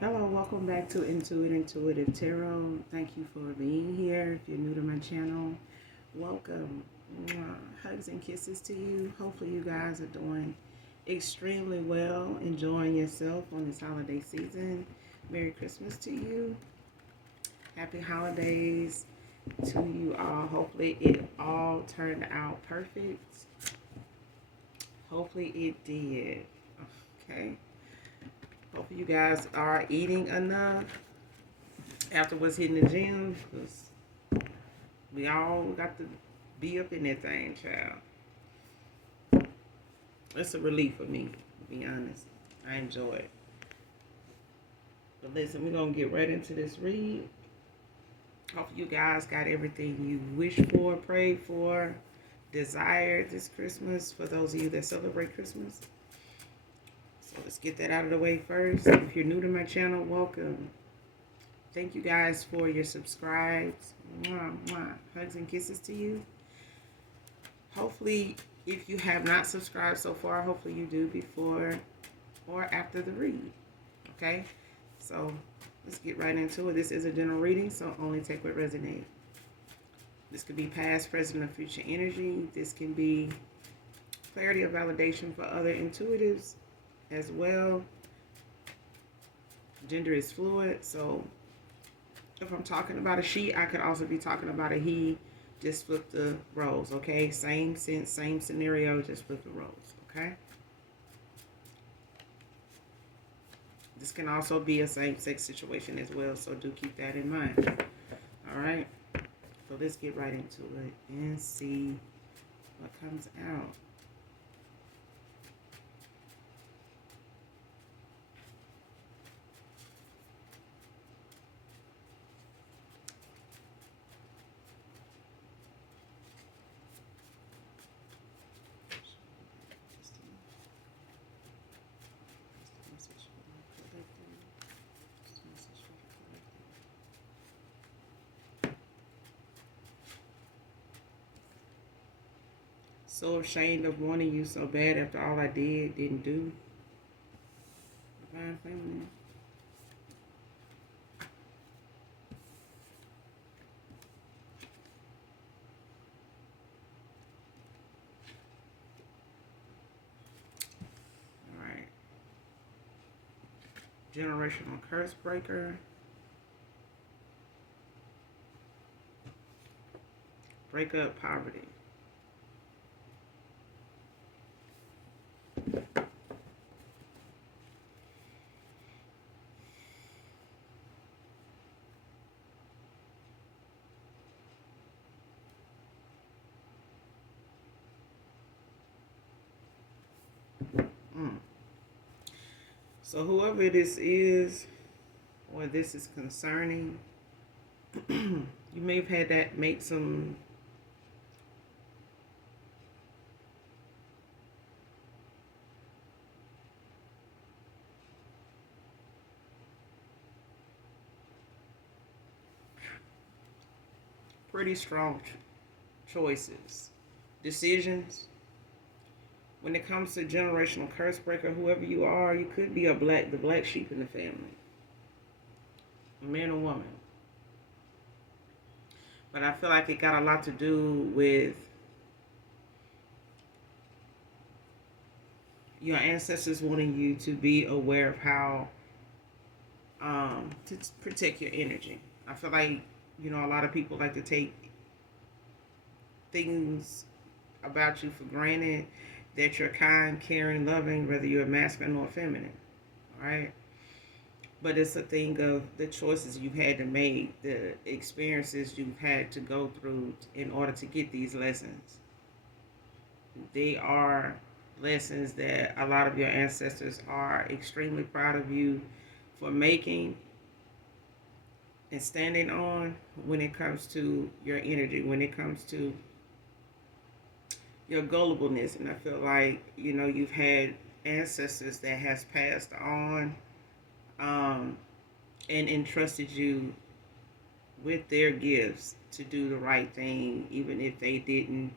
Hello, welcome back to Intuitive Tarot. Thank you for being here. If you're new to my channel, welcome. Mwah. Hugs and kisses to you. Hopefully, you guys are doing extremely well, enjoying yourself on this holiday season. Merry Christmas to you. Happy holidays to you all. Hopefully, it all turned out perfect. Hopefully, it did. Okay. Hopefully, you guys are eating enough afterwards hitting the gym, because we all got to be up in that thing, child. It's a relief for me, to be honest. I enjoy it. But listen, we're going to get right into this read. Hope you guys got everything you wish for, prayed for, desired this Christmas, for those of you that celebrate Christmas. So let's get that out of the way first. If you're new to my channel, welcome. Thank you guys for your subscribes. Mwah, mwah. Hugs and kisses to you. Hopefully, if you have not subscribed so far, hopefully you do before or after the read. Okay? So let's get right into it. This is a general reading, so only take what resonates. This could be past, present, or future energy. This can be clarity or validation for other intuitives as well. Gender is fluid, so if I'm talking about a she, I could also be talking about a he. Just flip the roles, okay? Same sense, same scenario, just flip the roles, okay? This can also be a same-sex situation as well, so do keep that in mind. All right? So let's get right into it and see what comes out. So ashamed of wanting you so bad after all I didn't do. Divine feminine. All right. Generational curse breaker. Break up poverty. So whoever this is, or this is concerning, you may have had that make some pretty strong choices, decisions. When it comes to generational curse breaker, whoever you are, you could be the black sheep in the family, a man or woman. But I feel like it got a lot to do with your ancestors wanting you to be aware of how to protect your energy. I feel like, a lot of people like to take things about you for granted, that you're kind, caring, loving, whether you're masculine or feminine. All right? But it's a thing of the choices you've had to make, the experiences you've had to go through in order to get these lessons. They are lessons that a lot of your ancestors are extremely proud of you for making and standing on when it comes to your energy, when it comes to your gullibleness. And I feel like, you've had ancestors that has passed on and entrusted you with their gifts to do the right thing, even if they didn't,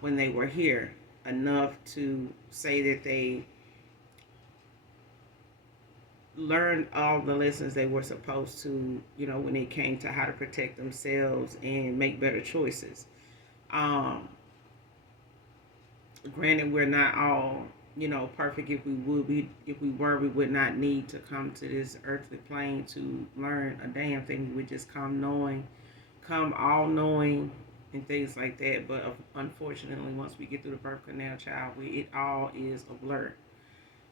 when they were here, enough to say that they learned all the lessons they were supposed to, when it came to how to protect themselves and make better choices. Um, Granted, we're not all, perfect. If we were, we would not need to come to this earthly plane to learn a damn thing. We would just come all knowing and things like that. But unfortunately, once we get through the birth canal, child, it all is a blur.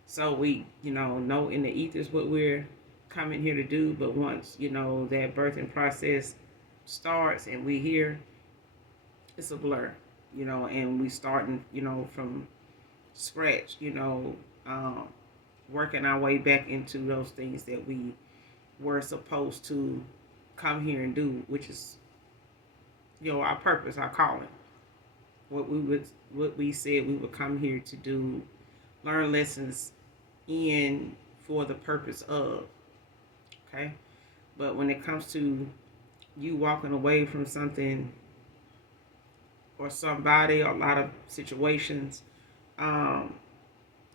So we, know in the ethers what we're coming here to do. But once, that birthing process starts and we here, it's a blur, and we starting, from scratch, um, working our way back into those things that we were supposed to come here and do, which is, our purpose, our calling. What we said we would come here to do, learn lessons in for the purpose of. Okay, but when it comes to you walking away from something or somebody or a lot of situations, um,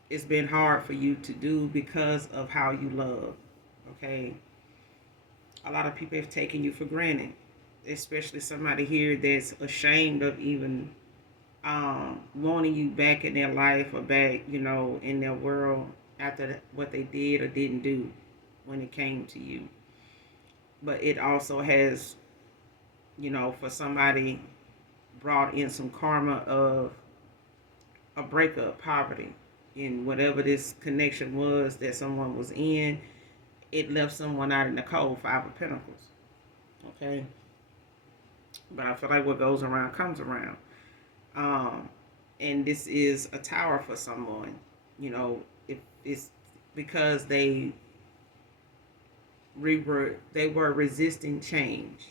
it's been hard for you to do because of how you love. Okay, a lot of people have taken you for granted, especially somebody here that's ashamed of even wanting you back in their life or back, in their world after what they did or didn't do when it came to you. But it also has, for somebody brought in some karma of a breakup, poverty, in whatever this connection was that someone was in. It left someone out in the cold, Five of Pentacles. Okay, but I feel like what goes around comes around. Um, and this is a tower for someone. If it's because they were resisting change,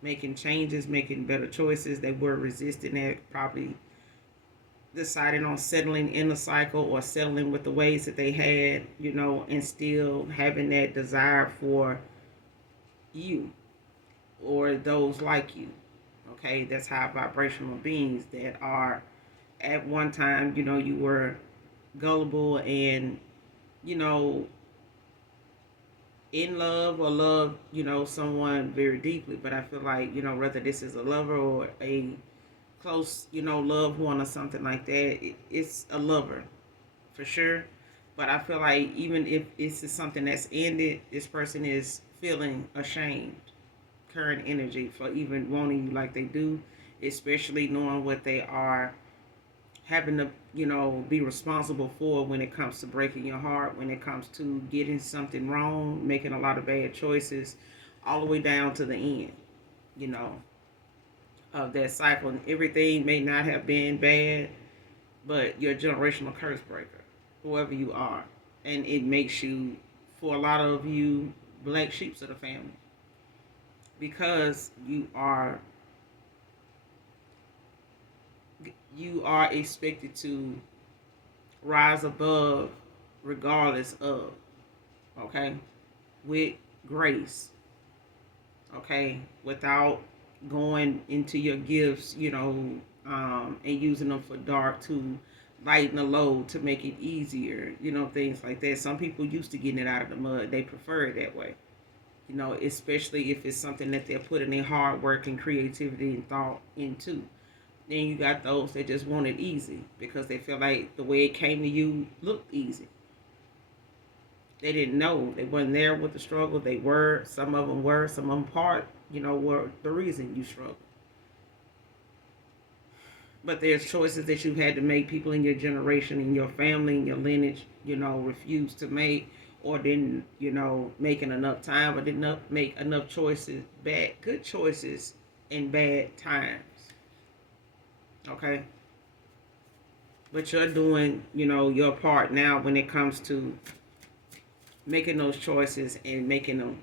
making changes, making better choices. They were resisting that, probably deciding on settling in a cycle or settling with the ways that they had, and still having that desire for you or those like you. Okay, that's high vibrational beings that are at one time, you were gullible and, you know, in love or love, someone very deeply. But I feel like, whether this is a lover or a close, loved one or something like that, it's a lover for sure. But I feel like even if this is something that's ended, this person is feeling ashamed, current energy, for even wanting you like they do, especially knowing what they are having to, be responsible for when it comes to breaking your heart, when it comes to getting something wrong, making a lot of bad choices, all the way down to the end, you know, of that cycle. And everything may not have been bad, but you're a generational curse breaker, whoever you are. And it makes you, for a lot of you, black sheeps of the family. Because you are expected to rise above regardless of, okay, with grace, okay, without going into your gifts, and using them for dark to lighten the load to make it easier, things like that. Some people used to getting it out of the mud. They prefer it that way, especially if it's something that they're putting their hard work and creativity and thought into. Then you got those that just want it easy because they feel like the way it came to you looked easy. They didn't know. They weren't there with the struggle. They were. Some of them were. Some of them were the reason you struggled. But there's choices that you've had to make. People in your generation, in your family, in your lineage, refused to make, or didn't, making enough time, or didn't make enough choices, good choices in bad times. Okay? But you're doing, your part now when it comes to making those choices and making them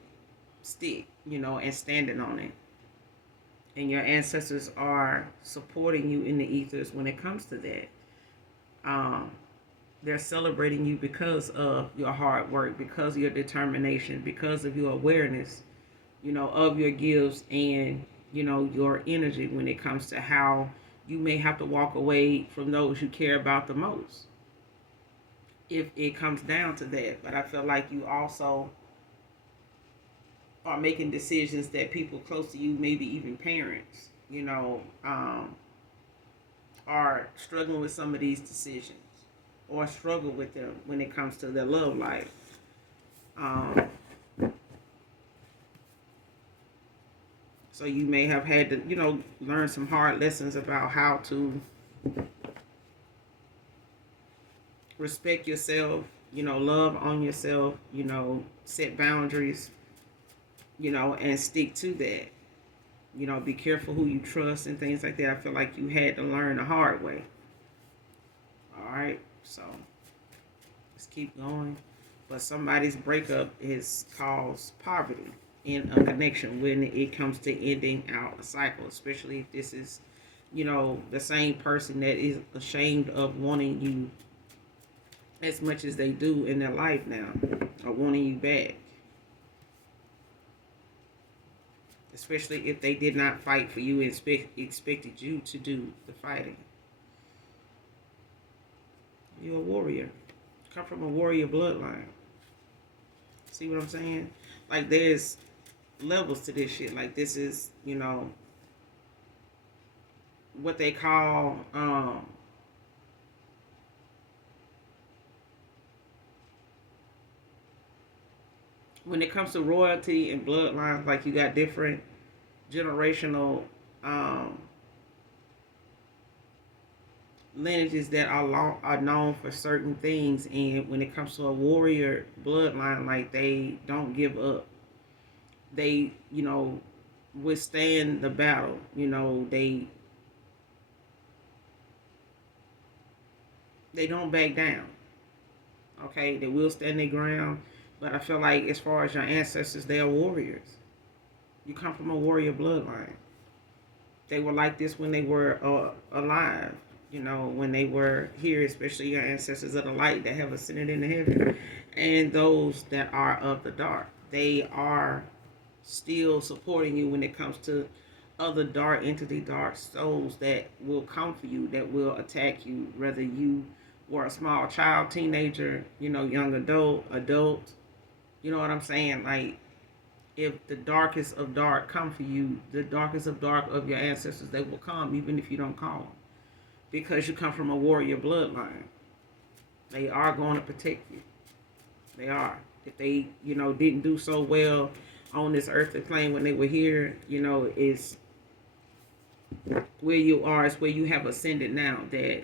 stick, and standing on it. And your ancestors are supporting you in the ethers when it comes to that. Um, they're celebrating you because of your hard work, because of your determination, because of your awareness, of your gifts and, your energy when it comes to how you may have to walk away from those you care about the most. if it comes down to that. But I feel like you also are making decisions that people close to you, maybe even parents, are struggling with some of these decisions or struggle with them when it comes to their love life. Um, so you may have had to, learn some hard lessons about how to respect yourself, love on yourself, set boundaries, and stick to that. Be careful who you trust and things like that. I feel like you had to learn the hard way. All right, so let's keep going. But somebody's breakup is caused poverty in a connection when it comes to ending out a cycle, especially if this is, the same person that is ashamed of wanting you as much as they do in their life now, or wanting you back. Especially if they did not fight for you and expected you to do the fighting. You're a warrior. Come from a warrior bloodline. See what I'm saying? Like, there's levels to this shit. Like, this is, what they call when it comes to royalty and bloodlines, like, you got different generational lineages that are known for certain things, and when it comes to a warrior bloodline, like, they don't give up. They, withstand the battle. They don't back down. Okay, they will stand their ground. But I feel like, as far as your ancestors, they are warriors. You come from a warrior bloodline. They were like this when they were alive. When they were here, especially your ancestors of the light that have ascended into heaven, and those that are of the dark. They are still supporting you when it comes to other dark entity, dark souls that will come for you, that will attack you, whether you were a small child, teenager, young adult. You know what I'm saying? Like, if the darkest of dark come for you, the darkest of dark of your ancestors, they will come, even if you don't call them, because you come from a warrior bloodline. They are going to protect you. They are. If they, didn't do so well on this earthly plane when they were here, is where you are, is where you have ascended now, that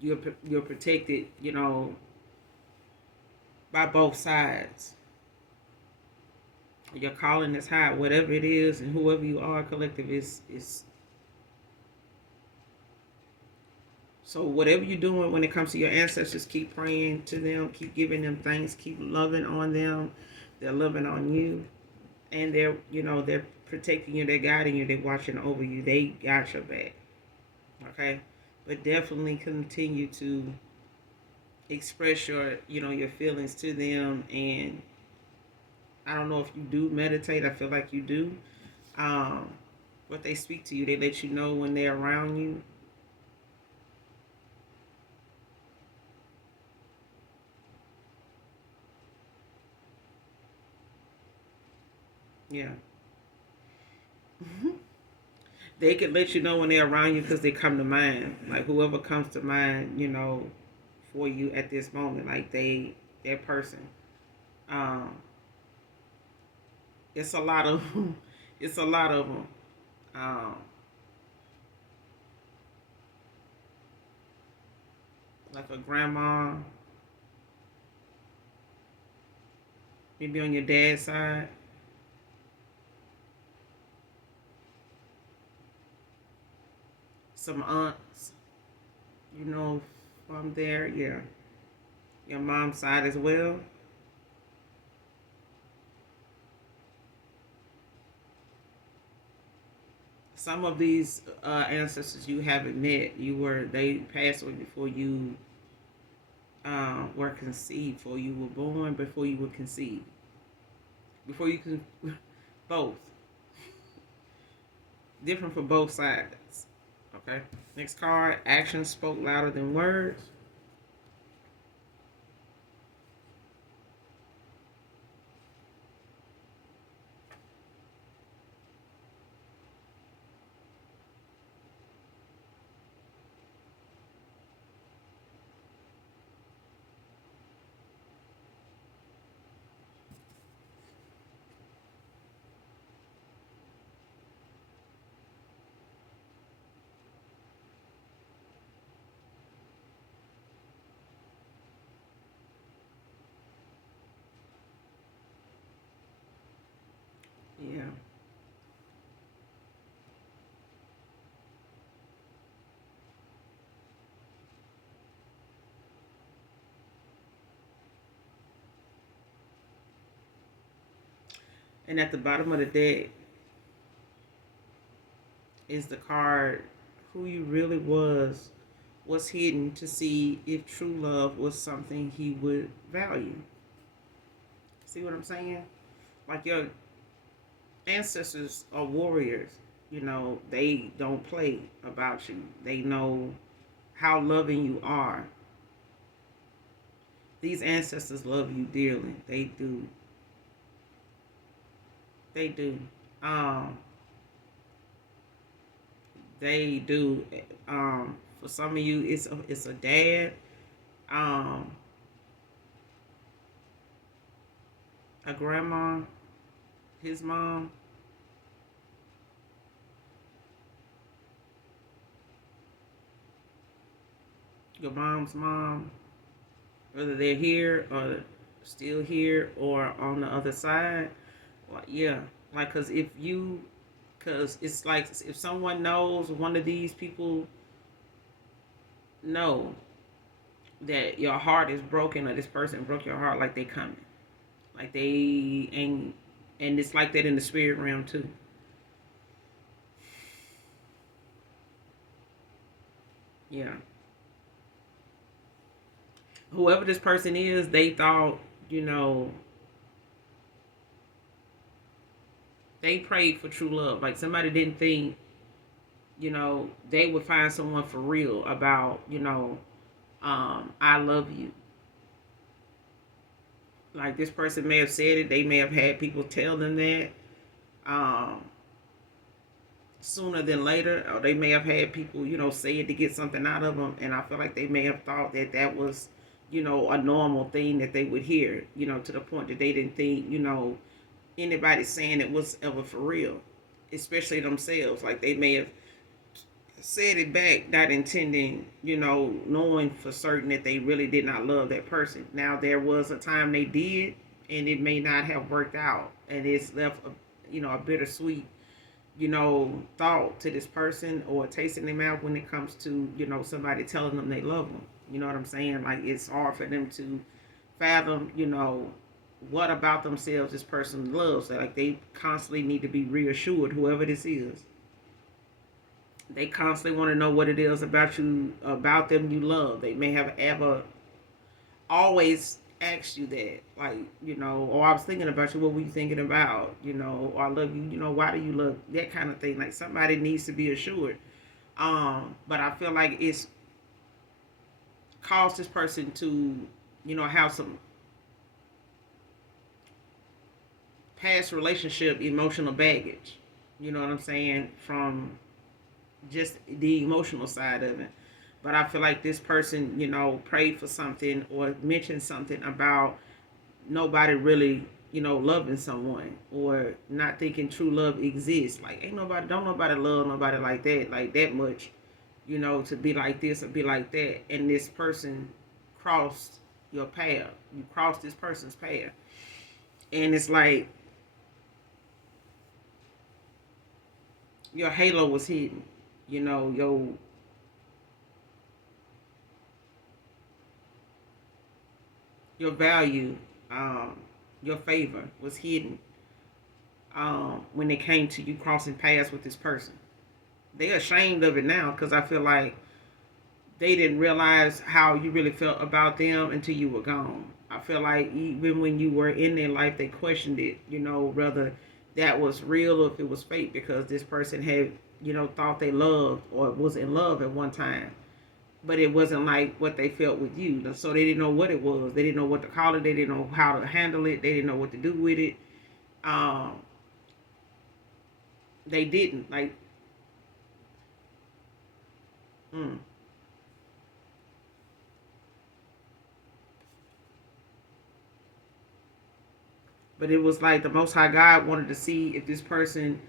you're protected, by both sides. Your calling is high, whatever it is, and whoever you are, collective is. So whatever you're doing when it comes to your ancestors, keep praying to them, keep giving them thanks, keep loving on them. They're loving on you, and they're protecting you, they're guiding you, they're watching over you. They got your back. Okay, but definitely continue to express your feelings to them. And I don't know if you do meditate. I feel like you do. But they speak to you. They let you know when they're around you. Yeah. They can let you know when they're around you because they come to mind. Like, whoever comes to mind, for you at this moment, like, that person. Um, it's a lot of, it's a lot of them. Um, like a grandma, maybe on your dad's side. Some aunts, from there, yeah. Your mom's side as well. Some of these ancestors you haven't met, they passed away before you were conceived, before you were born, before you were conceived, before you can, both. Different for both sides. Okay. Next card. Actions spoke louder than words. Yeah. And at the bottom of the deck is the card who you really was hidden to see if true love was something he would value. See what I'm saying? Like your ancestors are warriors. You know, they don't play about you. They know how loving you are. These ancestors love you dearly. They do. They do. Um, they do. For some of you, it's a dad, um, a grandma, his mom, your mom's mom, whether they're here or still here or on the other side. Well, yeah, like cause it's like if someone knows one of these people know that your heart is broken or this person broke your heart, like they coming, like they ain't, and it's like that in the spirit realm too. Yeah, whoever this person is, they thought, you know, they prayed for true love. Like somebody didn't think, you know, they would find someone for real about, you know, I love you. Like this person may have said it, they may have had people tell them that um, sooner than later, or they may have had people, you know, say it to get something out of them. And I feel like they may have thought that that was, you know, a normal thing that they would hear, you know, to the point that they didn't think, you know, anybody saying it was ever for real, especially themselves. Like they may have said it back, not intending, you know, knowing for certain that they really did not love that person. Now, there was a time they did, and it may not have worked out, and it's left, you know, a bittersweet, you know, thought to this person or tasting them out when it comes to, you know, somebody telling them they love them. You know what I'm saying? Like it's hard for them to fathom, you know, what about themselves this person loves. Like they constantly need to be reassured, whoever this is. They constantly want to know what it is about you, about them you love. They may have ever always asked you that, like, you know, or I was thinking about you. What were you thinking about? You know, or I love you. You know, why do you love that kind of thing? Like somebody needs to be assured. But I feel like it's caused this person to, you know, have some past relationship emotional baggage. You know what I'm saying? From just the emotional side of it. But I feel like this person, you know, prayed for something or mentioned something about nobody really, you know, loving someone or not thinking true love exists. Like, ain't nobody, don't nobody love nobody like that much, you know, to be like this or be like that. And this person crossed your path. You crossed this person's path. And it's like your halo was hidden. You know, your value, um, your favor was hidden when it came to you crossing paths with this person. They're ashamed of it now because I feel like they didn't realize how you really felt about them until you were gone. I feel like even when you were in their life, they questioned it, you know, whether that was real or if it was fake because this person had, you know, thought they loved or was in love at one time. But it wasn't like what they felt with you. So they didn't know what it was. They didn't know what to call it. They didn't know how to handle it. They didn't know what to do with it. Um, they didn't. Like, mm. But it was like the Most High God wanted to see if this person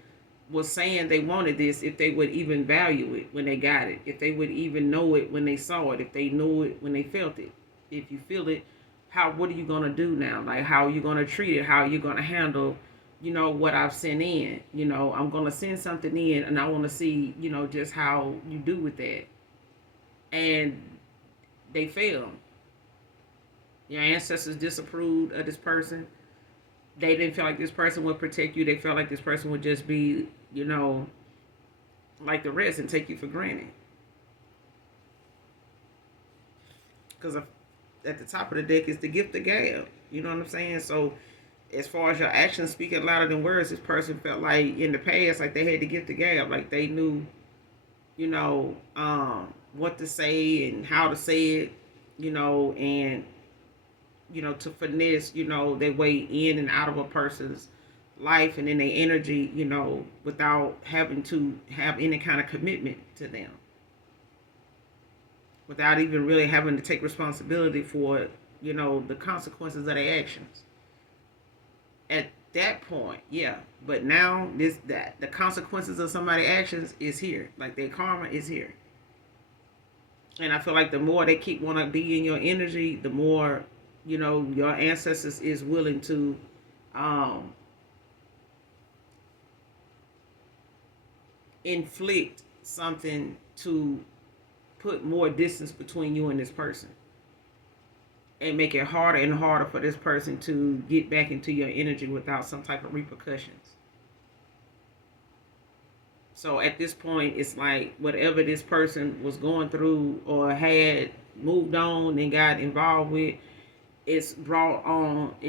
was saying they wanted this, if they would even value it when they got it, if they would even know it when they saw it, if they knew it when they felt it. If you feel it, how what are you gonna do now? Like how are you gonna treat it? How are you gonna handle what I've sent in. I'm going to send something in and I want to see, just how you do with that. And they failed. Your ancestors disapproved of this person. They didn't feel like this person would protect you. They felt like this person would just be, like the rest and take you for granted. Because at the top of the deck is the gift of gab. You know what I'm saying? So as far as your actions speaking louder than words, this person felt like in the past, like they had the gift of gab. Like they knew, what to say and how to say it, and to finesse, their way in and out of a person's life and in their energy, without having to have any kind of commitment to them, without even really having to take responsibility for, the consequences of their actions. At that point, yeah. But now the consequences of somebody's actions is here. Like their karma is here. And I feel like the more they keep want to be in your energy, the more, your ancestors is willing to um, inflict something to put more distance between you and this person, and make it harder and harder for this person to get back into your energy without some type of repercussions. So at this point, it's like whatever this person was going through or had moved on and got involved with, it's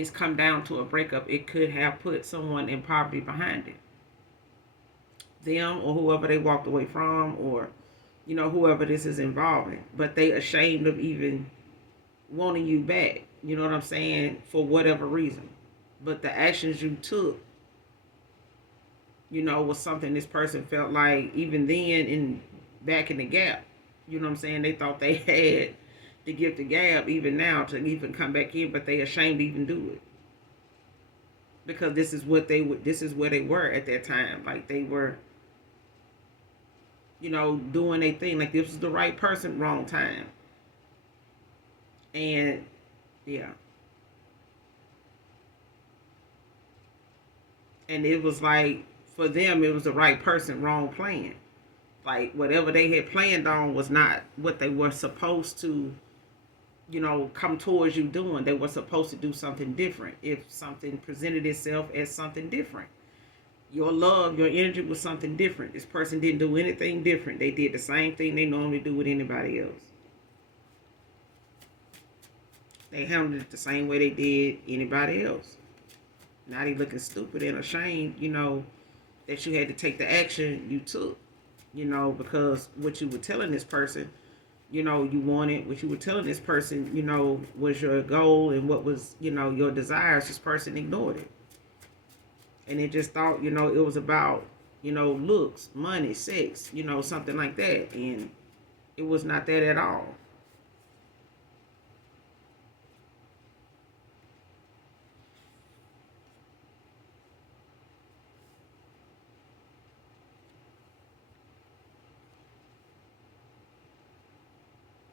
come down to a breakup. It could have put someone in poverty behind it. Them or whoever they walked away from, or, whoever this is involving. But they ashamed of even wanting you back. You know what I'm saying? For whatever reason. But the actions you took, was something this person felt like even then in back in the gap. You know what I'm saying? They thought they had the gift of gab even now to even come back in, but they ashamed to even do it. Because this is where they were at that time. Like they were, doing their thing. Like this was the right person, wrong time. And yeah. And it was like for them it was the right person, wrong plan. Like whatever they had planned on was not what they were supposed to, come towards you doing. They were supposed to do something different. If something presented itself as something different, your love, your energy was something different. This person didn't do anything different. They did the same thing they normally do with anybody else. They handled it the same way they did anybody else. Now they looking stupid and ashamed, that you had to take the action you took, because what you were telling this person, you wanted, what you were telling this person, was your goal and what was, your desires. This person ignored it. And it just thought, it was about, looks, money, sex, something like that. And it was not that at all.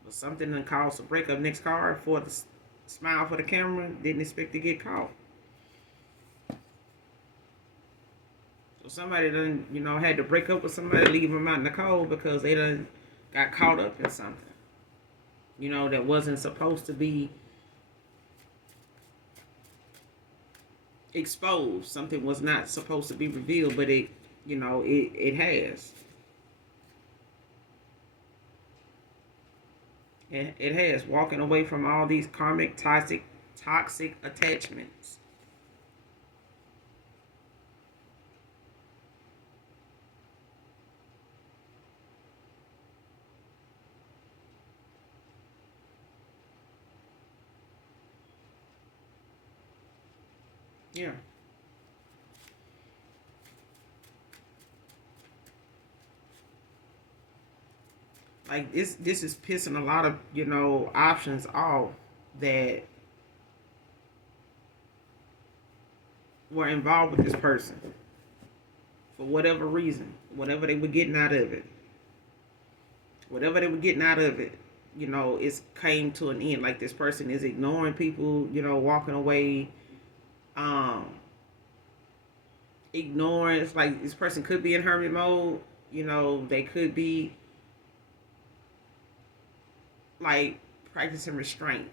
But something that caused a breakup. Next card for the smile for the camera. Didn't expect to get caught. So somebody done, had to break up with somebody, leave them out in the cold because they done got caught up in something, that wasn't supposed to be exposed. Something was not supposed to be revealed, but it has. It has. Walking away from all these karmic toxic attachments. Yeah. Like this is pissing a lot of, options off that were involved with this person for whatever reason, whatever they were getting out of it. Whatever they were getting out of it, it's came to an end. Like this person is ignoring people, walking away, um, ignoring. It's like this person could be in hermit mode. They could be like practicing restraint.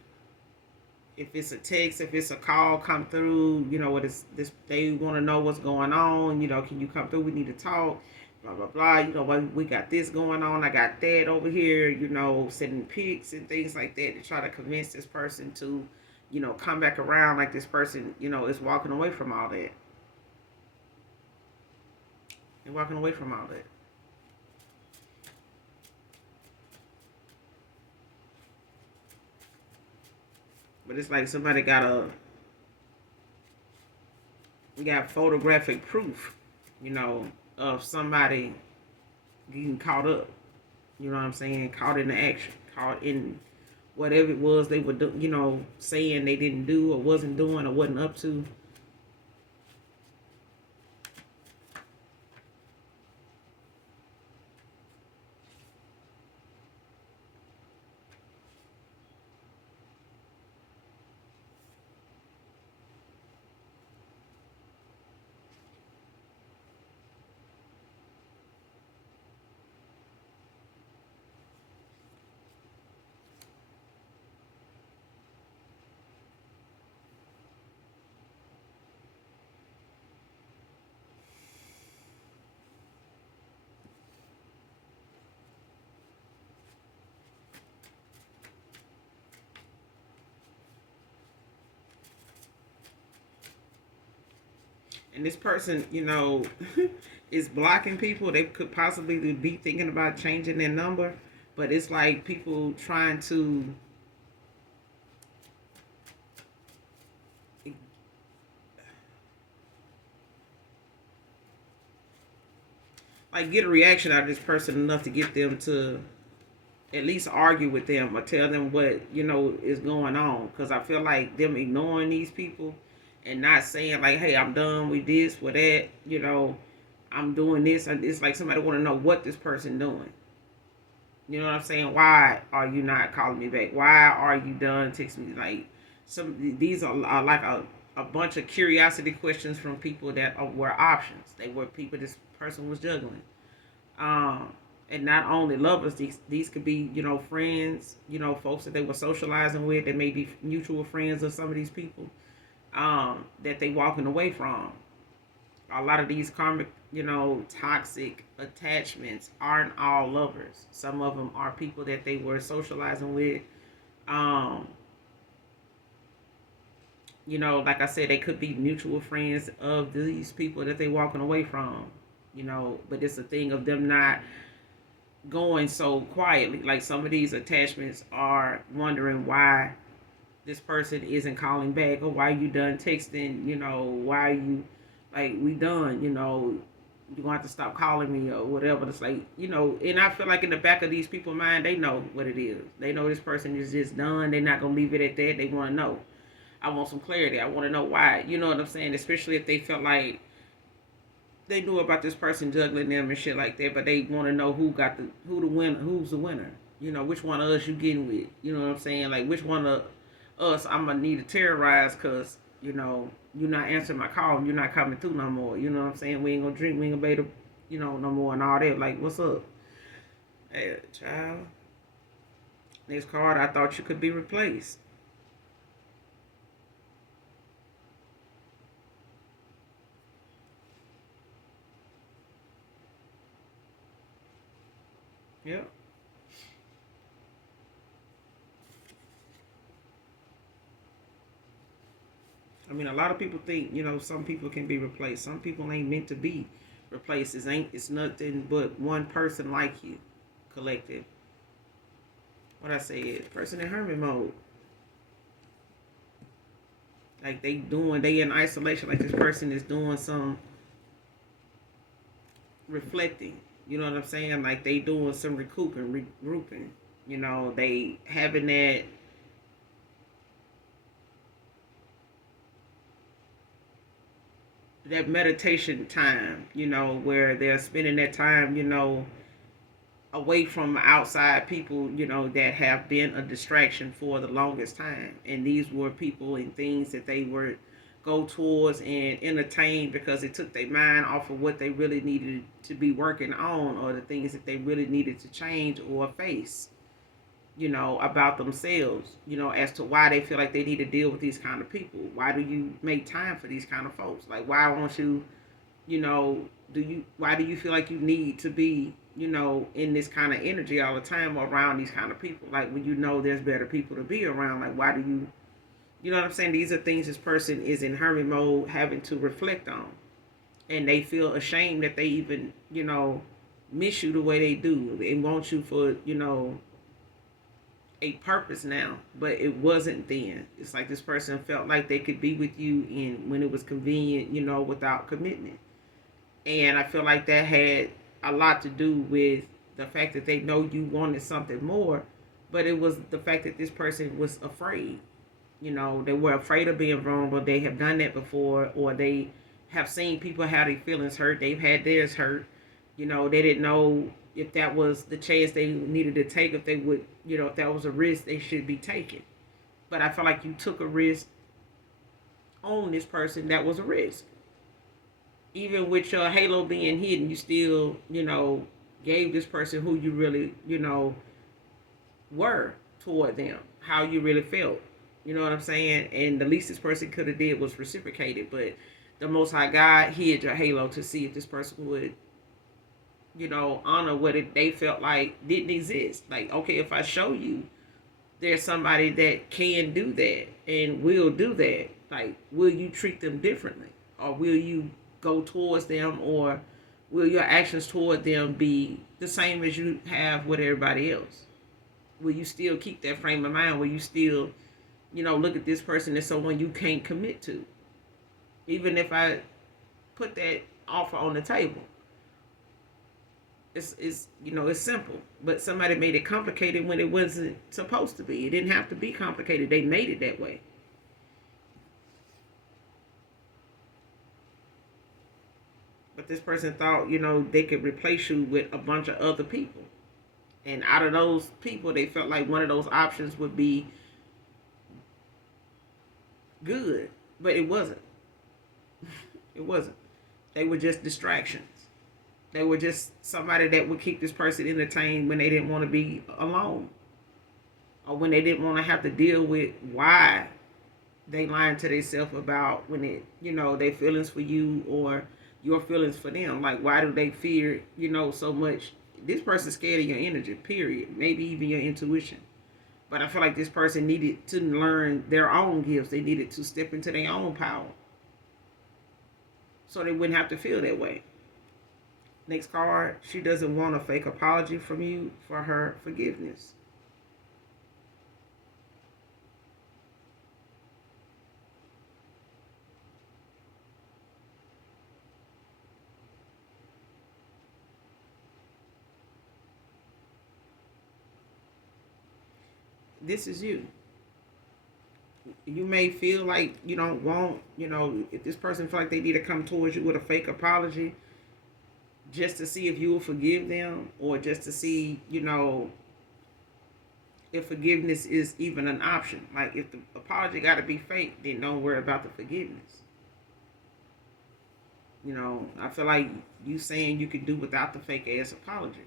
If it's a text, if it's a call come through, what is this? They want to know what's going on. Can you come through? We need to talk. Blah blah blah. We got this going on. I got that over here. Sending pics and things like that to try to convince this person to, come back around. Like this person, is walking away from all that. And walking away from all that. But it's like somebody got photographic proof, of somebody getting caught up. You know what I'm saying? Caught in the action, caught in whatever it was they were saying they didn't do or wasn't doing or wasn't up to. And this person, is blocking people. They could possibly be thinking about changing their number, but it's like people trying to like get a reaction out of this person enough to get them to at least argue with them or tell them what is going on. Because I feel like them ignoring these people and not saying like, hey, I'm done with this, with that, I'm doing this, and it's like somebody want to know what this person doing. You know what I'm saying? Why are you not calling me back? Why are you done texting me? Like these are like a bunch of curiosity questions from people that were options. They were people this person was juggling. And not only lovers, these could be friends, folks that they were socializing with, that may be mutual friends of some of these people, that they walking away from. A lot of these karmic, toxic attachments aren't all lovers. Some of them are people that they were socializing with. Um, like I said, they could be mutual friends of these people that they walking away from. But it's a thing of them not going so quietly. Like some of these attachments are wondering why this person isn't calling back, or why you done texting, why you like we done, you're gonna have to stop calling me or whatever. It's like, and I feel like in the back of these people's mind, they know what it is. They know this person is just done. They're not gonna leave it at that. They wanna know. I want some clarity. I wanna know why. You know what I'm saying? Especially if they felt like they knew about this person juggling them and shit like that, but they want to know who's the winner. Which one of us you getting with. You know what I'm saying? Like which one of us I'm gonna need to terrorize because you're not answering my call and you're not coming through no more. You know what I'm saying? We ain't gonna drink, we ain't gonna beta, no more and all that. Like what's up, hey child? Next card, I thought you could be replaced. Yep. I mean, a lot of people think, some people can be replaced. Some people ain't meant to be replaced. It's nothing but one person like you, collective. What I said, person in hermit mode. Like they in isolation. Like this person is doing some reflecting. You know what I'm saying? Like they doing some regrouping. They having that meditation time, where they're spending that time, away from outside people, that have been a distraction for the longest time. And these were people and things that they were go towards and entertain because it took their mind off of what they really needed to be working on, or the things that they really needed to change or face, about themselves, as to why they feel like they need to deal with these kind of people. Why do you make time for these kind of folks? Like, why won't you, why do you feel like you need to be, in this kind of energy all the time or around these kind of people? Like, when there's better people to be around, like, why do you know what I'm saying? These are things this person is in hermit mode having to reflect on. And they feel ashamed that they even, miss you the way they do. They want you for, a purpose now, but it wasn't then. It's like this person felt like they could be with you in when it was convenient, without commitment. And I feel like that had a lot to do with the fact that they know you wanted something more, but it was the fact that this person was afraid. They were afraid of being vulnerable. They have done that before, or they have seen people have their feelings hurt. They've had theirs hurt. They didn't know if that was the chance they needed to take, if they would, if that was a risk they should be taking. But I feel like you took a risk on this person that was a risk. Even with your halo being hidden, you still, gave this person who you really, were toward them, how you really felt. You know what I'm saying? And the least this person could have did was reciprocated. But the Most High God hid your halo to see if this person would, honor what they felt like didn't exist. Like, okay, if I show you there's somebody that can do that and will do that, like, will you treat them differently? Or will you go towards them, or will your actions toward them be the same as you have with everybody else? Will you still keep that frame of mind? Will you still, look at this person as someone you can't commit to? Even if I put that offer on the table, it's simple, but somebody made it complicated when it wasn't supposed to be. It didn't have to be complicated. They made it that way. But this person thought, they could replace you with a bunch of other people. And out of those people, they felt like one of those options would be good. But it wasn't. It wasn't. They were just distractions. They were just somebody that would keep this person entertained when they didn't want to be alone. Or when they didn't want to have to deal with why they lying to themselves about when it, their feelings for you or your feelings for them. Like, why do they fear, so much? This person's scared of your energy, period. Maybe even your intuition. But I feel like this person needed to learn their own gifts. They needed to step into their own power, so they wouldn't have to feel that way. Next card, she doesn't want a fake apology from you for her forgiveness. This is you. You may feel like you don't want, if this person feel like they need to come towards you with a fake apology just to see if you will forgive them, or just to see, if forgiveness is even an option. Like, if the apology got to be fake, then don't worry about the forgiveness. I feel like you saying you can do without the fake ass apology.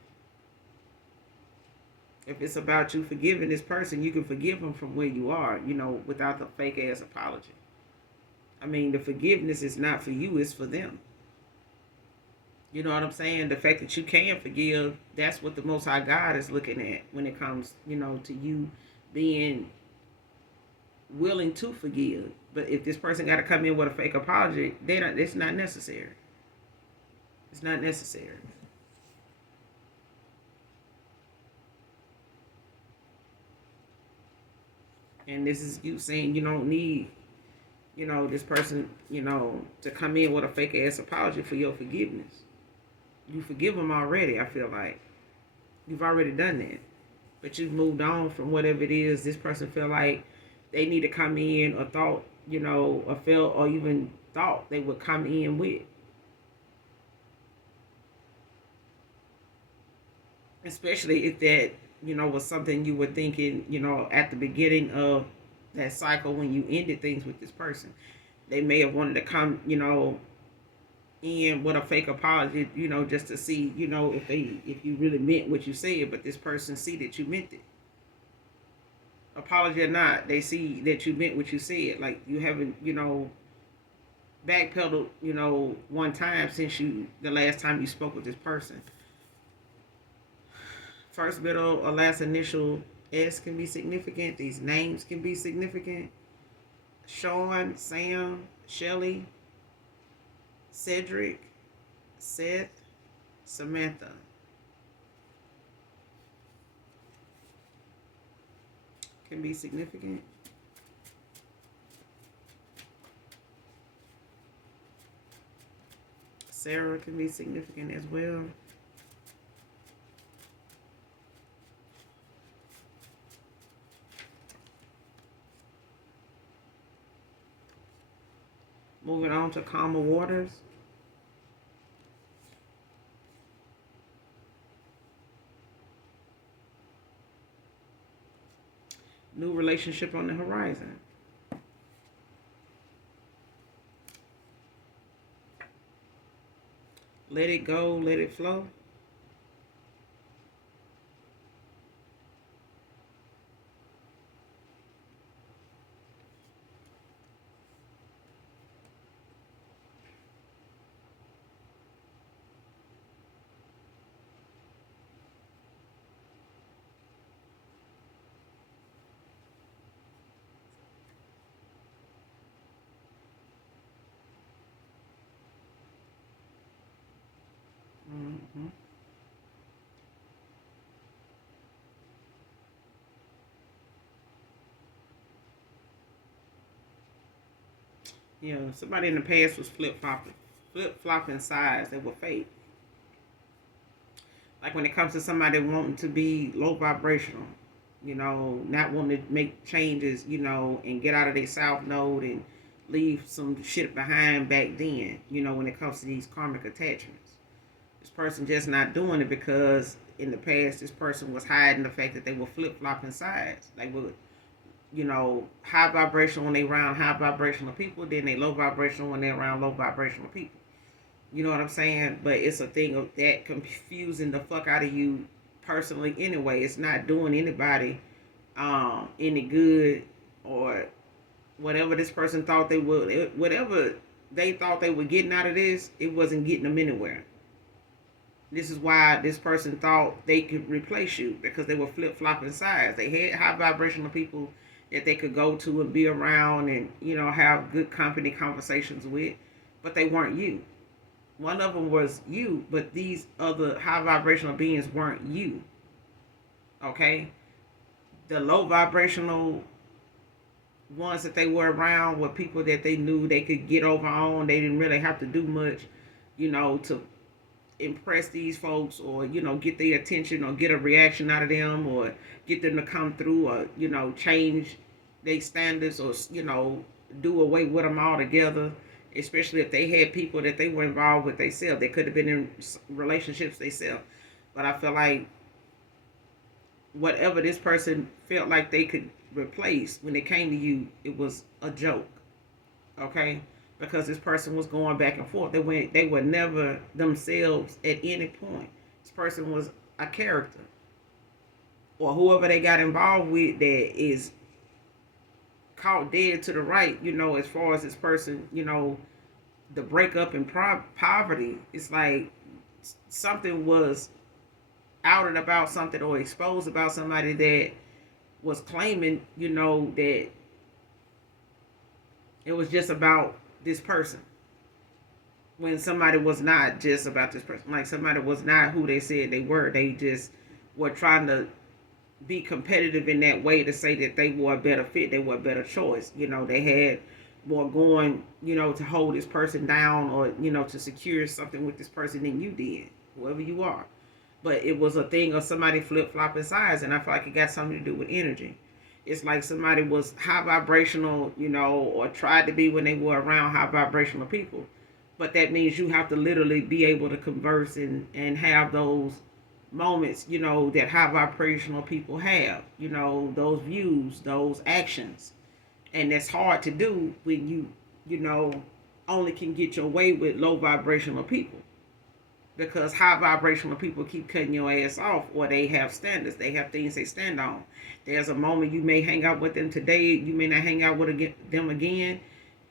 If it's about you forgiving this person, you can forgive them from where you are, without the fake ass apology. I mean, the forgiveness is not for you, it's for them. You know what I'm saying? The fact that you can forgive, that's what the Most High God is looking at when it comes, to you being willing to forgive. But if this person got to come in with a fake apology, it's not necessary. It's not necessary. And this is you saying you don't need, this person, to come in with a fake ass apology for your forgiveness. You forgive them already, I feel like. You've already done that. But you've moved on from whatever it is this person feel like they need to come in, or thought, or felt, or even thought they would come in with. Especially if that, was something you were thinking, at the beginning of that cycle when you ended things with this person. They may have wanted to come, in with a fake apology, just to see, if you really meant what you said, but this person see that you meant it. Apology or not, they see that you meant what you said. Like you haven't, backpedaled, one time since the last time you spoke with this person. First, middle, or last initial S can be significant. These names can be significant. Sean, Sam, Shelly, Cedric, Seth, Samantha. Can be significant. Sarah can be significant as well. Moving on to calmer waters. New relationship on the horizon. Let it go, let it flow. Mm-hmm. Somebody in the past was flip flopping sides that were fake. Like when it comes to somebody wanting to be low vibrational, not wanting to make changes, and get out of their south node and leave some shit behind back then, when it comes to these karmic attachments. This person just not doing it because in the past this person was hiding the fact that they were flip flopping sides. They would, high vibrational when they around high vibrational people, then they low vibrational when they're around low vibrational people. You know what I'm saying? But it's a thing of that confusing the fuck out of you personally anyway. It's not doing anybody any good, or whatever this person thought they would, whatever they thought they were getting out of this, it wasn't getting them anywhere. This is why this person thought they could replace you, because they were flip flopping sides. They had high vibrational people that they could go to and be around and, have good company conversations with, but they weren't you. One of them was you, but these other high vibrational beings weren't you. Okay? The low vibrational ones that they were around were people that they knew they could get over on. They didn't really have to do much, to impress these folks, or get their attention, or get a reaction out of them, or get them to come through, or change their standards, or do away with them altogether. Especially if they had people that they were involved with themselves, they could have been in relationships themselves. But I feel like whatever this person felt like they could replace, when it came to you, it was a joke. Okay? Because this person was going back and forth. They were never themselves at any point. This person was a character. Or whoever they got involved with that is caught dead to the right, as far as this person, the breakup and poverty. It's like something was outed about something, or exposed about somebody that was claiming, that it was just about this person, when somebody was not just about this person. Like somebody was not who they said they were. They just were trying to be competitive in that way to say that they were a better fit, they were a better choice. They had more going, to hold this person down, or, to secure something with this person than you did, whoever you are. But it was a thing of somebody flip flopping sides, and I feel like it got something to do with energy. It's like somebody was high vibrational, or tried to be when they were around high vibrational people. But that means you have to literally be able to converse and have those moments, that high vibrational people have, those views, those actions. And that's hard to do when you you know, only can get your way with low vibrational people. Because high vibrational people keep cutting your ass off, or they have standards. They have things they stand on. There's a moment you may hang out with them today, you may not hang out with them again,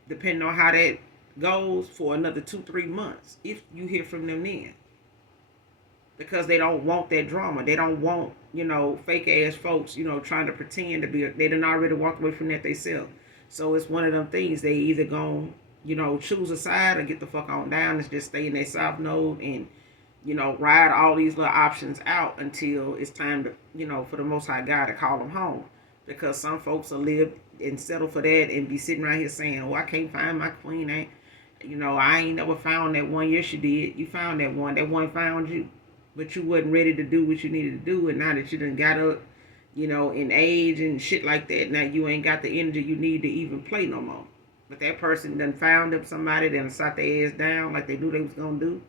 depending on how that goes for another 2-3 months. If you hear from them then, because they don't want that drama. They don't want, fake ass folks, trying to pretend to be. They done already walked away from that themselves. So it's one of them things. They either gonna, choose a side or get the fuck on down and just stay in their soft node and, ride all these little options out until it's time to, for the Most High God to call them home. Because some folks will live and settle for that and be sitting around here saying, "Oh, I can't find my queen. I ain't never found that one." Yes, you did. You found that one. That one found you. But you wasn't ready to do what you needed to do. And now that you done got up, in age and shit like that, now you ain't got the energy you need to even play no more. But that person done found them somebody that done sat their ass down like they knew they was going to do.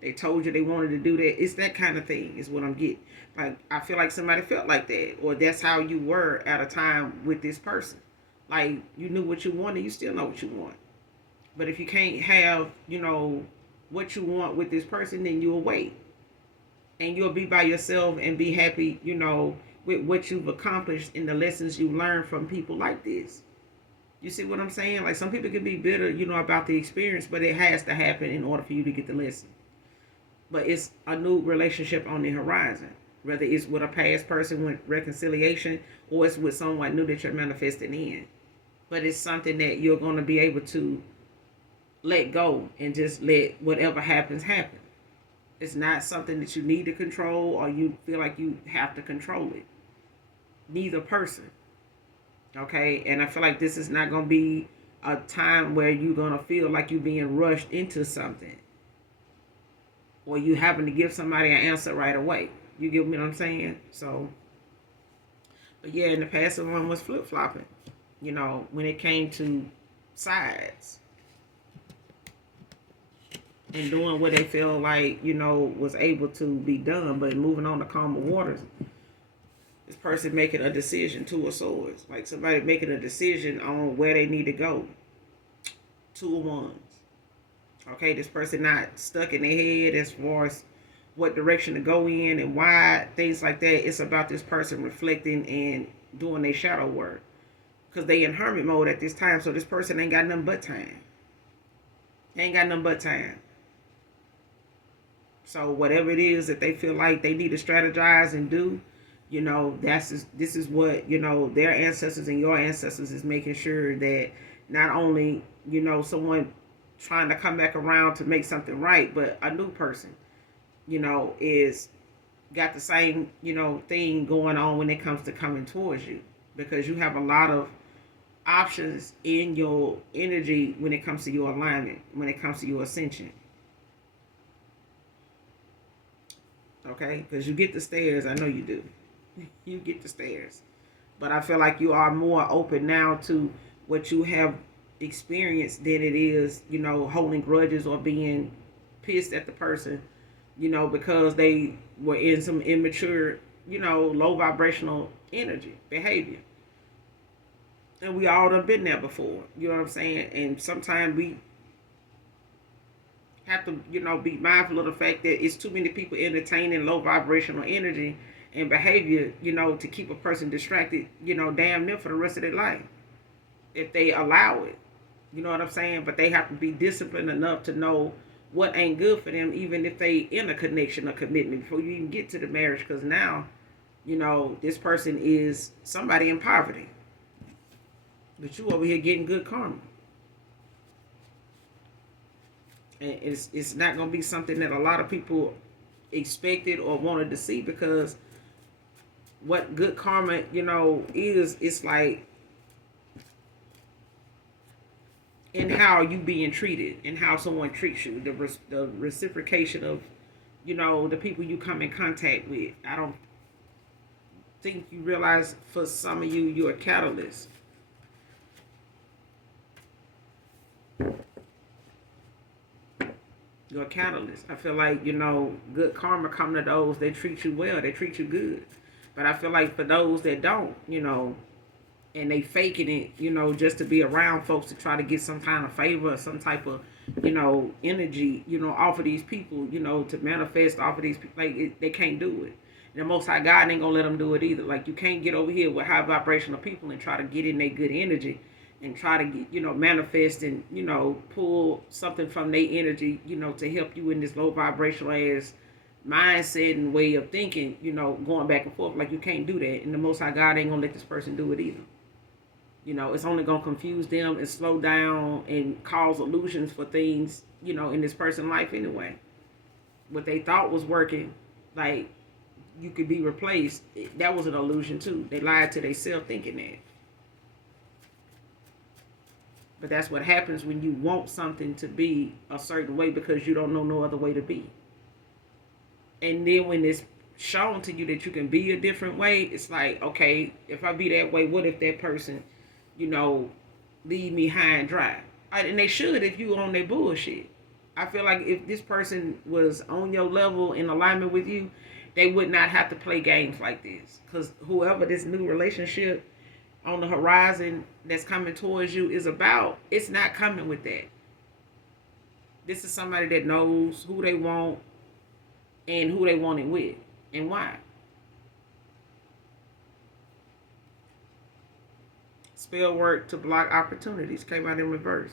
They told you they wanted to do that. It's that kind of thing is what I'm getting. Like, I feel like somebody felt like that. Or that's how you were at a time with this person. Like, you knew what you wanted. You still know what you want. But if you can't have, what you want with this person, then you'll wait. And you'll be by yourself and be happy, with what you've accomplished and the lessons you learned from people like this. You see what I'm saying? Like, some people can be bitter, about the experience, but it has to happen in order for you to get the lesson. But it's a new relationship on the horizon. Whether it's with a past person with reconciliation or it's with someone new that you're manifesting in. But it's something that you're going to be able to let go and just let whatever happens happen. It's not something that you need to control or you feel like you have to control it. Neither person. Okay? And I feel like this is not going to be a time where you're going to feel like you're being rushed into something. Or you having to give somebody an answer right away. You get what I'm saying? So, but yeah, in the past, one was flip-flopping. When it came to sides. And doing what they feel like, was able to be done. But moving on to calmer waters, this person making a decision, 2 of swords. Like somebody making a decision on where they need to go. 2 of wands. Okay, this person not stuck in their head as far as what direction to go in and why, things like that. It's about this person reflecting and doing their shadow work. Because they in hermit mode at this time, so this person ain't got nothing but time. They ain't got nothing but time. So whatever it is that they feel like they need to strategize and do, this is what, their ancestors and your ancestors is making sure that not only, someone trying to come back around to make something right, but a new person, is got the same, thing going on when it comes to coming towards you. Because you have a lot of options in your energy when it comes to your alignment, when it comes to your ascension. Okay? Because you get the stairs. I know you do. You get the stairs. But I feel like you are more open now to what you have experienced than it is, holding grudges or being pissed at the person, because they were in some immature, low vibrational energy, behavior. And we all done been there before. You know what I'm saying? And sometimes we have to, be mindful of the fact that it's too many people entertaining low vibrational energy and behavior, to keep a person distracted, damn near for the rest of their life. If they allow it. You know what I'm saying? But they have to be disciplined enough to know what ain't good for them, even if they in a connection or commitment before you even get to the marriage. Because now, this person is somebody in poverty. But you over here getting good karma. And it's not going to be something that a lot of people expected or wanted to see, because what good karma, is, it's like in how you being treated and how someone treats you, the reciprocation of, the people you come in contact with. I don't think you realize for some of you, you're a catalyst. You're a catalyst. I feel like, good karma come to those that treat you well, they treat you good. But I feel like for those that don't, and they faking it, just to be around folks to try to get some kind of favor or some type of, energy, off of these people, to manifest off of these people. Like they can't do it. And the Most High God ain't gonna let them do it either. Like you can't get over here with high vibrational people and try to get in their good energy and try to get, manifest and, pull something from their energy, to help you in this low vibrational ass mindset and way of thinking, going back and forth. Like you can't do that. And the Most High God ain't gonna let this person do it either. It's only going to confuse them and slow down and cause illusions for things, in this person's life anyway. What they thought was working, like you could be replaced, that was an illusion too. They lied to themselves thinking that. But that's what happens when you want something to be a certain way because you don't know no other way to be. And then when it's shown to you that you can be a different way, it's like, okay, if I be that way, what if that person leave me high and dry? And they should if you on their bullshit. I feel like if this person was on your level in alignment with you, they would not have to play games like this. Because whoever this new relationship on the horizon that's coming towards you is about, it's not coming with that. This is somebody that knows who they want and who they want it with and why. Spell work to block opportunities came out in reverse.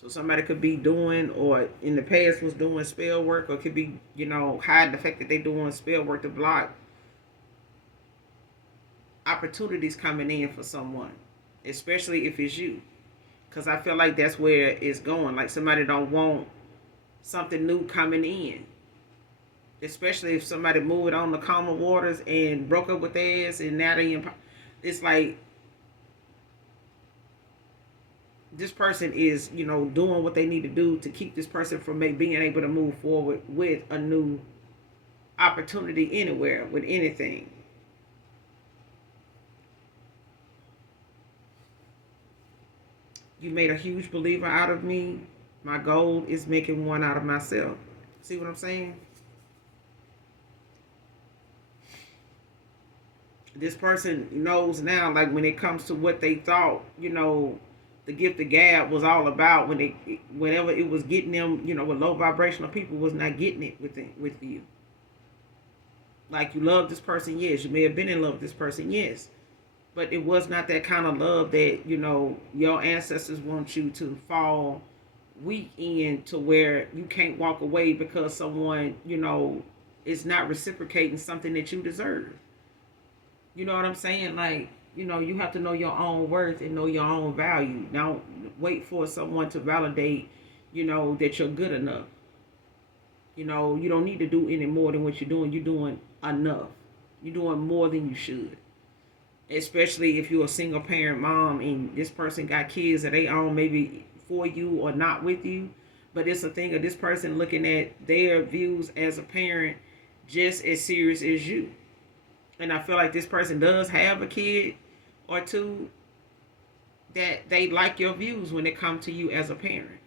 So somebody could be doing, or in the past was doing spell work, or could be, hiding the fact that they're doing spell work to block opportunities coming in for someone, especially if it's you. Because I feel like that's where it's going. Like somebody don't want something new coming in, especially if somebody moved on the calmer waters and broke up with their ass, and now it's like this person is, doing what they need to do to keep this person from being able to move forward with a new opportunity anywhere, with anything. You made a huge believer out of me. My goal is making one out of myself. See what I'm saying? This person knows now, like when it comes to what they thought, the gift of gab was all about, whenever it was getting them, with low vibrational people, was not getting it with you. Like you love this person, yes. You may have been in love with this person, yes. But it was not that kind of love that, your ancestors want you to fall weak in, to where you can't walk away because someone, is not reciprocating something that you deserve. You know what I'm saying? Like, you have to know your own worth and know your own value. Don't wait for someone to validate, that you're good enough. You don't need to do any more than what you're doing. You're doing enough. You're doing more than you should. Especially if you're a single parent mom and this person got kids that they own, maybe for you or not with you. But it's a thing of this person looking at their views as a parent just as serious as you. And I feel like this person does have a kid or two that they like your views when it comes to you as a parent.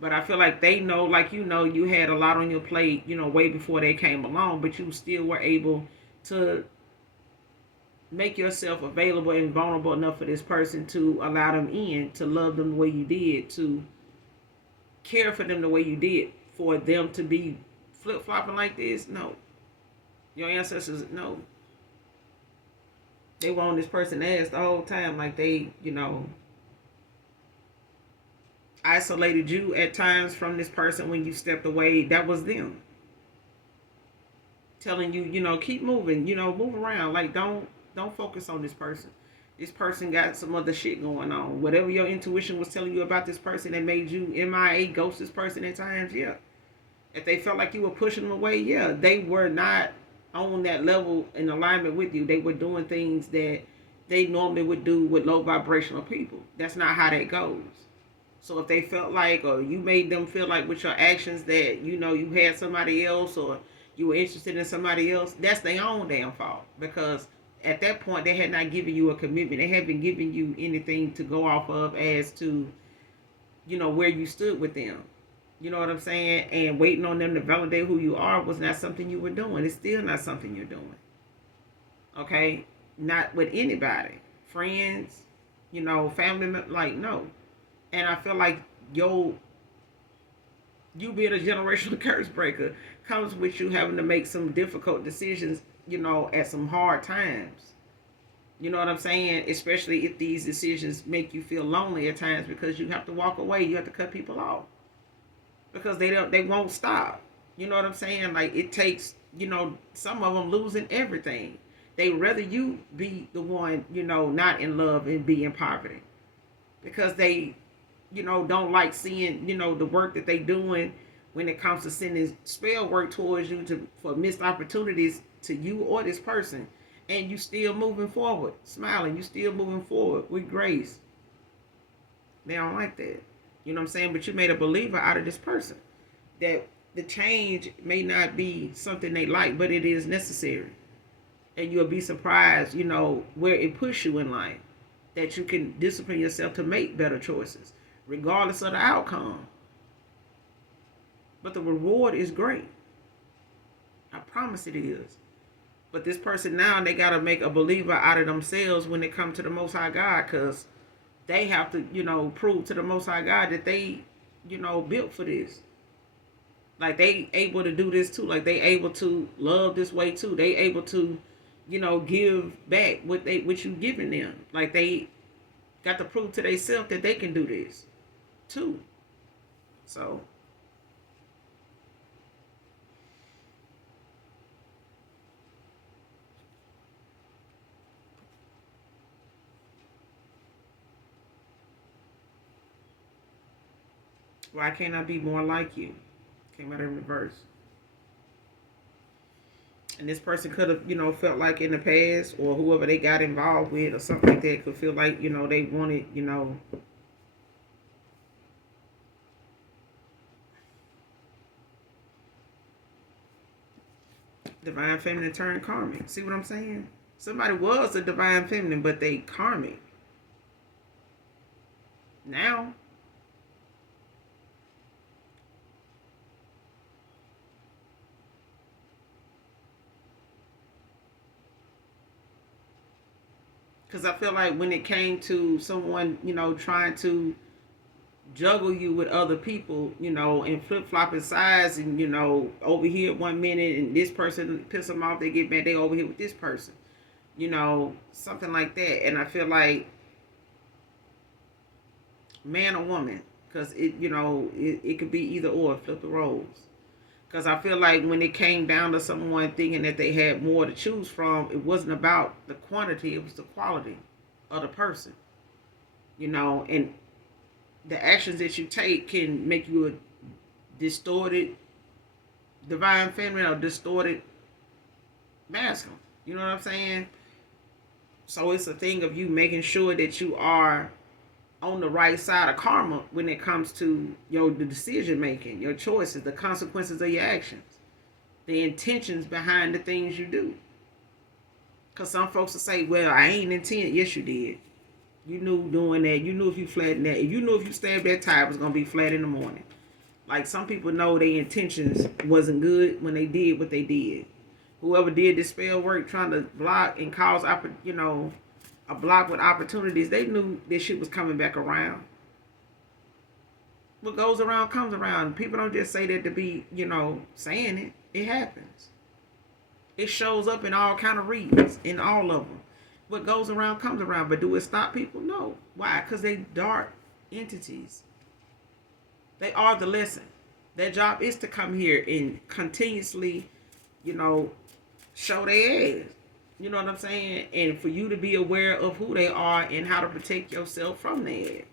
But I feel like they know, like, you had a lot on your plate, way before they came along, but you still were able to make yourself available and vulnerable enough for this person to allow them in, to love them the way you did, to care for them the way you did. For them to be flip-flopping like this, no. Your ancestors, no. They were on this person's ass the whole time, like they, isolated you at times from this person when you stepped away. That was them telling you, keep moving, move around. Like don't focus on this person. This person got some other shit going on. Whatever your intuition was telling you about this person that made you MIA, ghost this person at times, yeah. If they felt like you were pushing them away, yeah, they were not on that level in alignment with you. They were doing things that they normally would do with low vibrational people. That's not how that goes. So if they felt like, or you made them feel like with your actions that, you had somebody else, or you were interested in somebody else, that's their own damn fault. Because at that point, they had not given you a commitment. They haven't given you anything to go off of as to, where you stood with them. You know what I'm saying? And waiting on them to validate who you are was not something you were doing. It's still not something you're doing. Okay? Not with anybody. Friends, family, like, no. And I feel like yo you being a generational curse breaker comes with you having to make some difficult decisions, at some hard times. You know what I'm saying? Especially if these decisions make you feel lonely at times because you have to walk away, you have to cut people off because they won't stop. You know what I'm saying? Like it takes, some of them losing everything. They rather you be the one, not in love and be in poverty because they, don't like seeing, the work that they doing when it comes to sending spell work towards you to for missed opportunities to you or this person, and you still moving forward, smiling, you still moving forward with grace. They don't like that. You know what I'm saying? But you made a believer out of this person. That the change may not be something they like, but it is necessary. And you'll be surprised, where it puts you in life. That you can discipline yourself to make better choices, regardless of the outcome. But the reward is great. I promise it is. But this person now, they got to make a believer out of themselves when it comes to the Most High God, because they have to, prove to the Most High God that they, built for this. Like they able to do this too. Like they able to love this way too. They able to, give back what you giving them. Like they got to prove to themselves that they can do this too. So why can't I be more like you? Came out in reverse. And this person could have, felt like in the past, or whoever they got involved with, or something like that, could feel like, they wanted, divine feminine turned karmic. See what I'm saying? Somebody was a divine feminine, but they karmic. Now, because I feel like when it came to someone, trying to juggle you with other people, and flip flopping sides, and over here 1 minute, and this person piss them off, they get mad, they over here with this person, something like that. And I feel like man or woman, because it could be either or, flip the roles. Because I feel like when it came down to someone thinking that they had more to choose from, it wasn't about the quantity, it was the quality of the person, and the actions that you take can make you a distorted divine feminine or distorted masculine. You know what I'm saying? So it's a thing of you making sure that you are on the right side of karma when it comes to the decision making, your choices, the consequences of your actions, the intentions behind the things you do. Because some folks will say, well, I ain't intend. Yes, you did. You knew doing that. You knew if you flattened that. You knew if you stabbed that tire, it was going to be flat in the morning. Like some people know their intentions wasn't good when they did what they did. Whoever did this spell work trying to block and cause, a block with opportunities, they knew this shit was coming back around. What goes around comes around. People don't just say that to be, saying it. It happens. It shows up in all kind of reasons, in all of them. What goes around comes around. But do it stop people? No. Why? Because they dark entities. They are the lesson. Their job is to come here and continuously, show their ass. You know what I'm saying? And for you to be aware of who they are and how to protect yourself from their ass.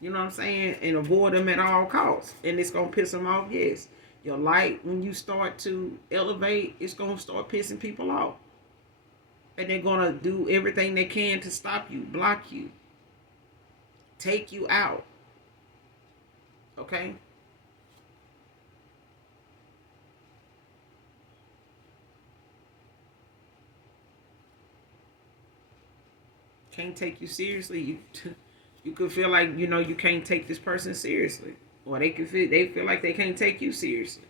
You know what I'm saying? And avoid them at all costs. And it's going to piss them off, yes. Your light, when you start to elevate, it's going to start pissing people off. And they're going to do everything they can to stop you, block you, take you out. Okay? Can't take you seriously. You could feel like, you can't take this person seriously. or they feel like they can't take you seriously.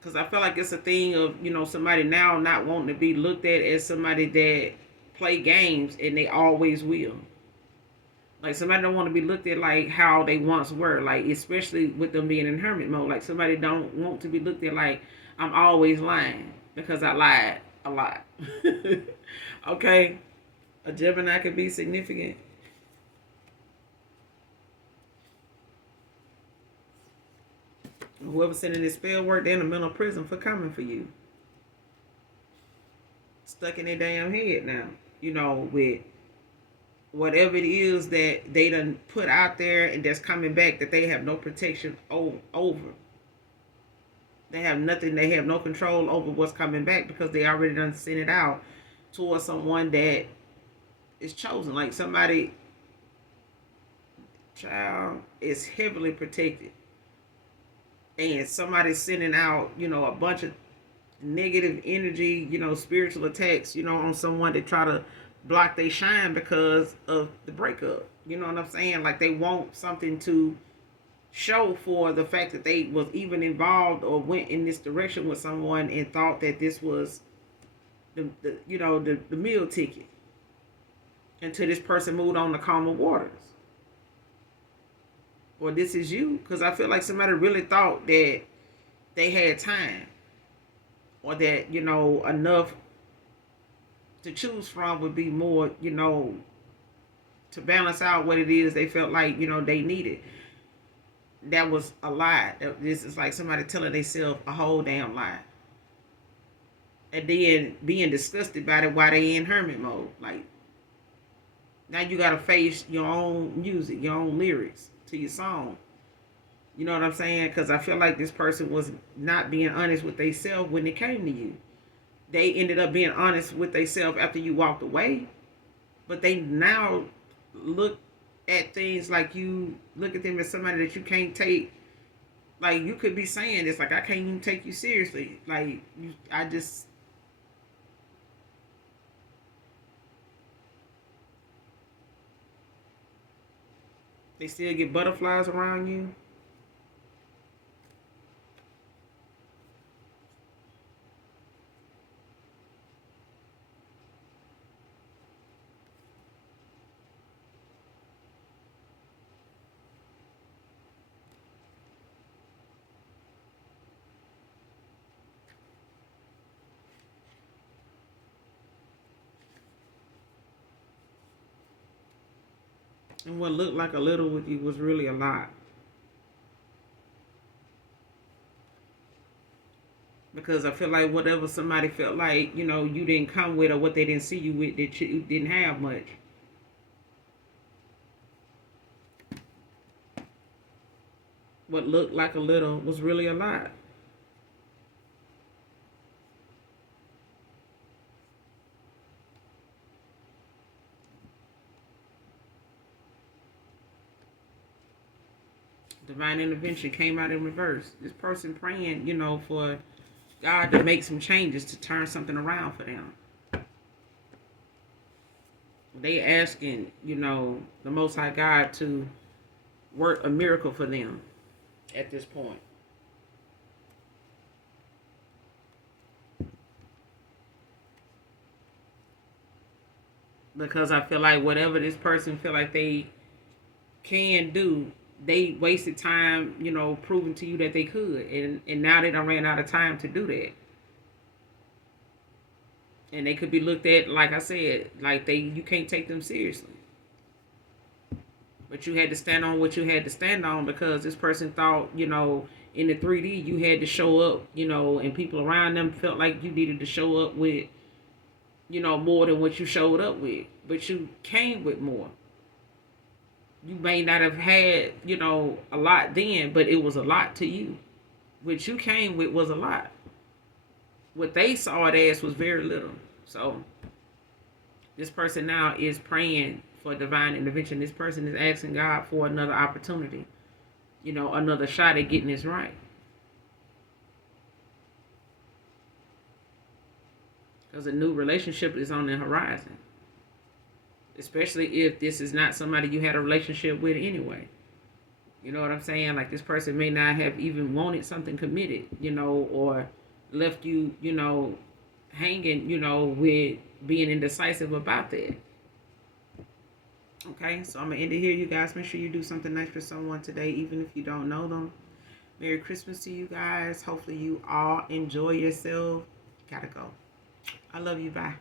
Because I feel like it's a thing of, somebody now not wanting to be looked at as somebody that play games, and they always will. Like, somebody don't want to be looked at like how they once were. Like, especially with them being in hermit mode. Like, somebody don't want to be looked at like I'm always lying because I lied a lot. Okay, a Gemini could be significant. Whoever's sending this spell work, they're in a mental prison for coming for you. Stuck in their damn head now. With whatever it is that they done put out there and that's coming back that they have no protection over. They have nothing, they have no control over what's coming back because they already done sent it out towards someone that is chosen. Like, somebody, child, is heavily protected. And somebody's sending out, a bunch of negative energy, spiritual attacks, on someone to try to block their shine because of the breakup. You know what I'm saying? Like, they want something to show for the fact that they was even involved or went in this direction with someone and thought that this was the meal ticket until this person moved on to calmer waters. Or this is you, because I feel like somebody really thought that they had time, or that enough to choose from would be more, to balance out what it is they felt like they needed. That was a lie. This is like somebody telling themselves a whole damn lie, and then being disgusted by it while they in hermit mode. Like, now you gotta face your own music, your own lyrics to your song. You know what I'm saying? Because I feel like this person was not being honest with themselves when it came to you. They ended up being honest with themselves after you walked away, but they now look at things like you look at them as somebody that you can't take. Like, you could be saying this, like, I can't even take you seriously. Like, they still get butterflies around you. And what looked like a little with you was really a lot. Because I feel like whatever somebody felt like, you didn't come with, or what they didn't see you with, that you didn't have much. What looked like a little was really a lot. Divine intervention came out in reverse. This person praying, for God to make some changes to turn something around for them. They asking, the Most High God to work a miracle for them at this point. Because I feel like whatever this person feel like they can do, they wasted time, proving to you that they could. And now they done ran out of time to do that. And they could be looked at, like I said, like you can't take them seriously. But you had to stand on what you had to stand on, because this person thought, in the 3D you had to show up, and people around them felt like you needed to show up with, more than what you showed up with. But you came with more. You may not have had, a lot then, but it was a lot to you. What you came with was a lot. What they saw it as was very little. So this person now is praying for divine intervention. This person is asking God for another opportunity, another shot at getting this right. Because a new relationship is on the horizon. especially if this is not somebody you had a relationship with anyway. You know what I'm saying? Like, this person may not have even wanted something committed, or left you, hanging, with being indecisive about that. Okay, so I'm gonna end it here, you guys. Make sure you do something nice for someone today, even if you don't know them. Merry Christmas to you guys. Hopefully you all enjoy yourself. Gotta go. I love you. Bye.